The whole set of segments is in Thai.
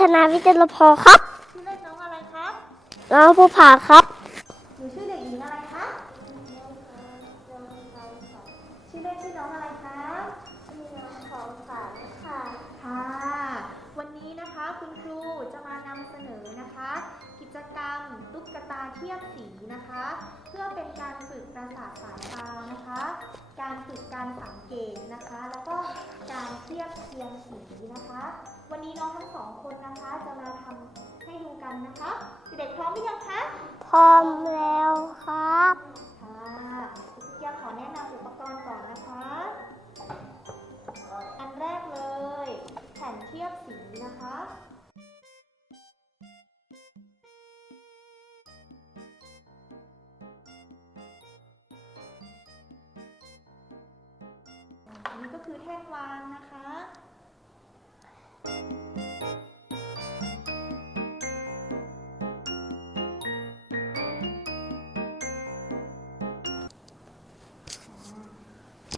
ฒนาวิจารพรครับ ชื่อเล่นน้องอะไรครับน้องผู้ผ่าครับหนูชื่อเด็กหญิงอะไรคะชื่อเล่นชื่อน้องอะไรคะชื่อน้องของฝันค่ะ ค่ะ วันนี้นะคะคุณครูจะมานำเสนอนะคะ กิจกรรมตุ๊กตาเทียบสีนะคะ เพื่อเป็นการฝึกประสาทสายตานะคะ การฝึกการสังเกตนะคะ แล้วก็การเทียบเทียมสีนะคะ วันนี้น้องทั้งสองคนนะคะจะมาทำให้ดูกันนะคะ เด็กๆพร้อมหรือยังคะ พร้อมแล้วค่ะ คือแท่งวางนะคะ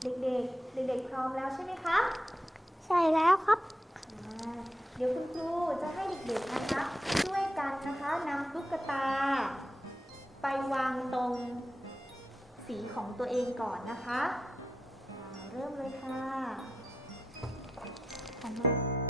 เด็กๆ เด็กๆ พร้อมแล้วใช่ไหมคะใช่แล้วครับ อ่าเดี๋ยวคุณครูจะให้เด็กๆ นะคะ ช่วยกันนะคะนำตุ๊กตา ไปวางตรงสีของตัวเองก่อนนะคะอ่า เริ่มเลยค่ะ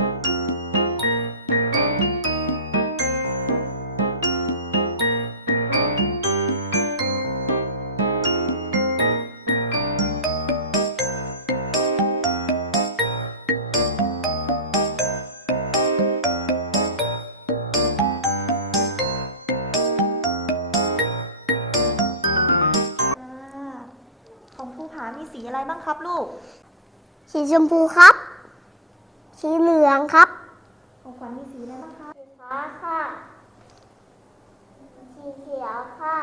มีสีอะไรบ้างครับลูก สีชมพูครับ สีเหลืองครับของขวัญมีสีอะไรบ้างคะสีฟ้าค่ะ สีเขียวค่ะ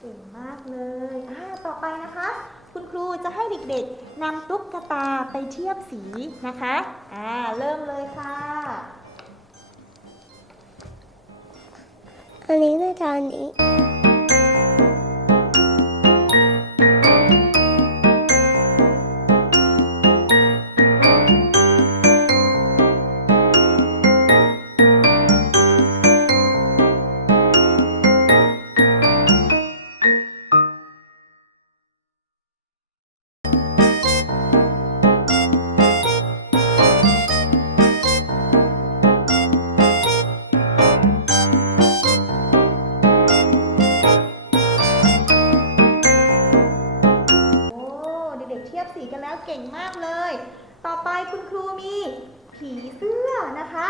เก่งมากเลยอ่าต่อไปนะคะ คุณครูจะให้เด็กๆนำตุ๊กตาไปเทียบสีนะคะอ่าเริ่มเลยค่ะ อันนี้น่าจะอันนี้ เก่งมากเลย ต่อไปคุณครูมีผีเสื้อนะคะ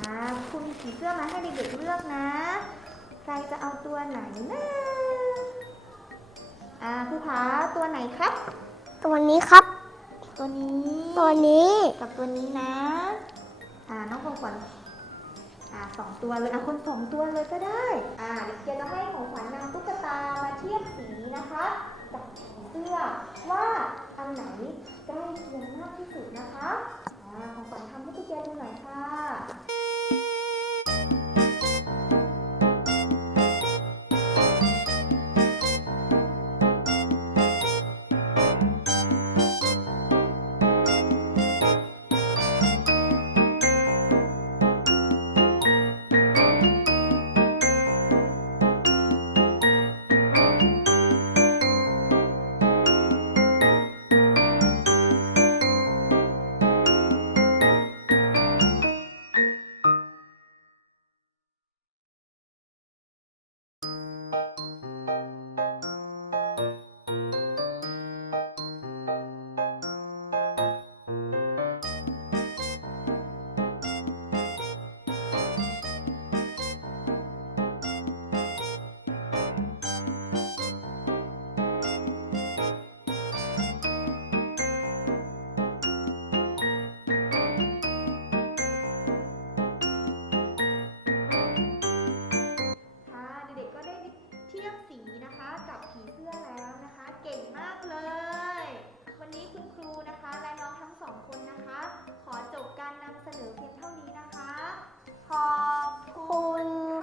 อ่าคุณมีผีเสื้อมาให้เด็กๆเลือกนะ ใครจะเอาตัวไหนนะอ่าภูผาตัวไหนครับ ตัวนี้ครับ ตัวนี้ตัวนี้ กับตัวนี้นะ อ่าน้องของขวัญอ่าสองตัวเลยอะคนสองตัวเลยก็ได้ อ่าเดี๋ยวเกียร์จะให้ของขวัญนำตุ๊กตามาเทียบสีนะคะกับผีเสื้อว่า อันไหนใกล้เคียงมากที่สุดนะคะอ่าของขวัญทำให้พี่เกียร์ดูหน่อยค่ะ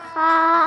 นะคะ